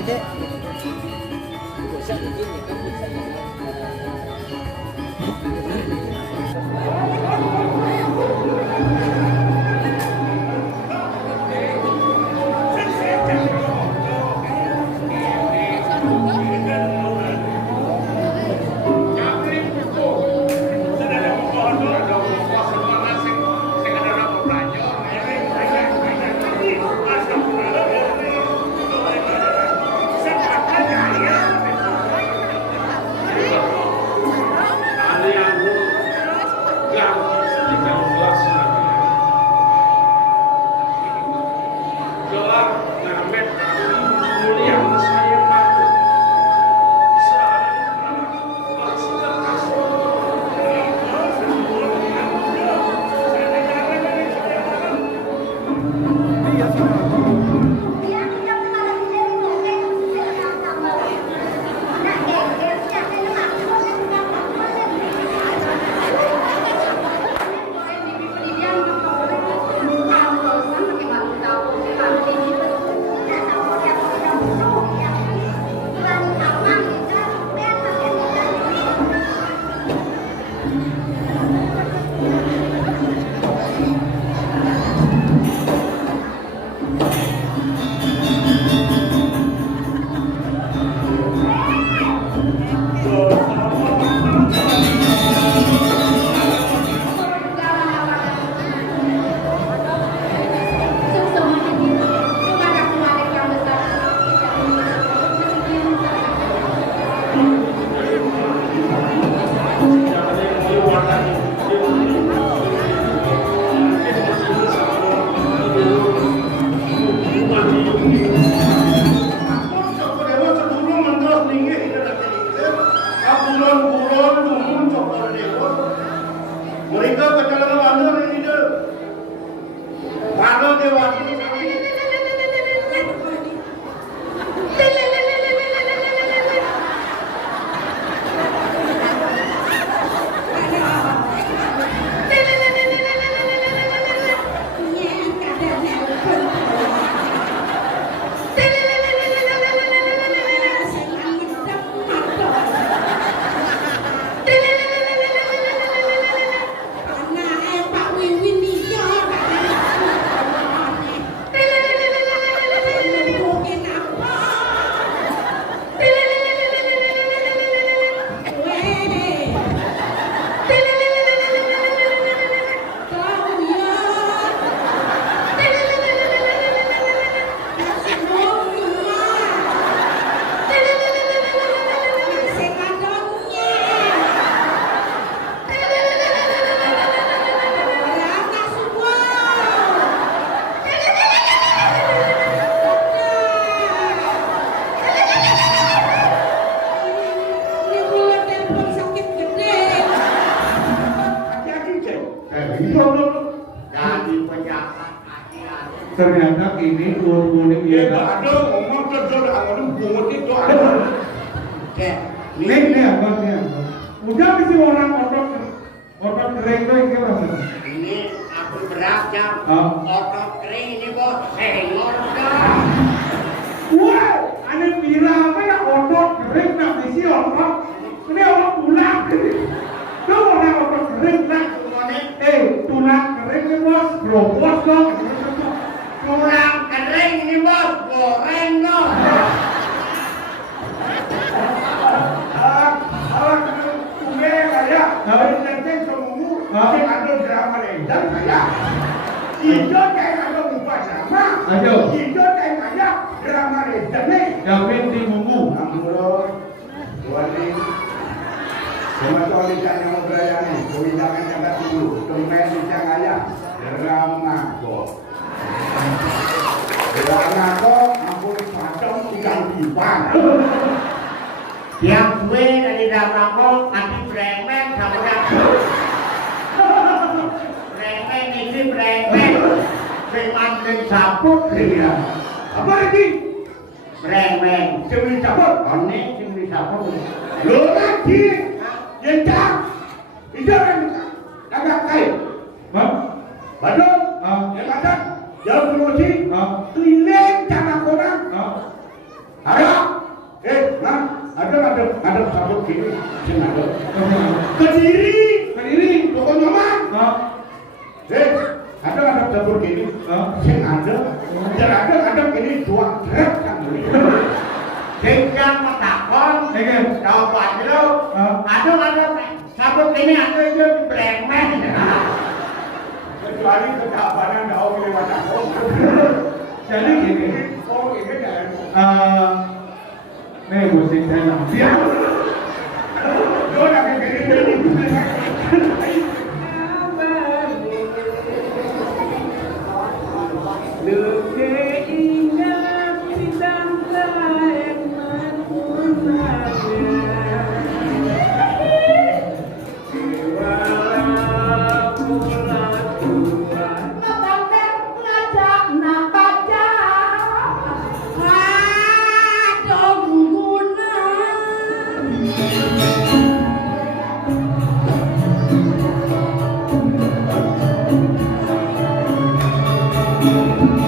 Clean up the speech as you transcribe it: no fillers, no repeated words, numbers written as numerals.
gitu. Ternyata ini kuning ya. Ada ngomong kerja ada bungut itu. Ini apa? Udah mesti orang otot kering tuh ini apa? Ini aku beratnya otot kering ini bos. Senior Wow, aneh bilang apa ya otot kering nak isi otot. Ini orang tulang. Tuh orang otot kering nak. Tulang kering nih bos, bros dong. tulang kering ini bos, goreng no. Hijau kayak ada muka sama. Hijau kayak ada drama redan nih. David di Mungu. Amro, wali. Semua soal ikan yang mau berani, kewilangan jaga dulu. Kemen ikan ayam, drama kok. Drama kok, ampun pacong ikan pipan. Yang gue dari drama kok, nanti bremen sama yang bremen ini bremen. Bremen dan saput dia. Apa lagi? Bremen. Cemil saput. Ini cuma saput. Lo lagi, jenjang. Hijau kan? Agak kain. Badung, yang ada, jauh promosi, tuileng cara korang. Ayo. Nah, ada sabuk gini, sing ada. Kediri, Toko nyoman. Hah? Ada sabuk gini, sing ada. Ada gini dua drep kan. Singkang metakon, coba dulu. Ada sabuk ini ada itu bremen. Kecuali kedaparan tahu lewat aku. Jadi gini, Oh, ini kan. nih gue ceritain dia. Lo nak gini. Thank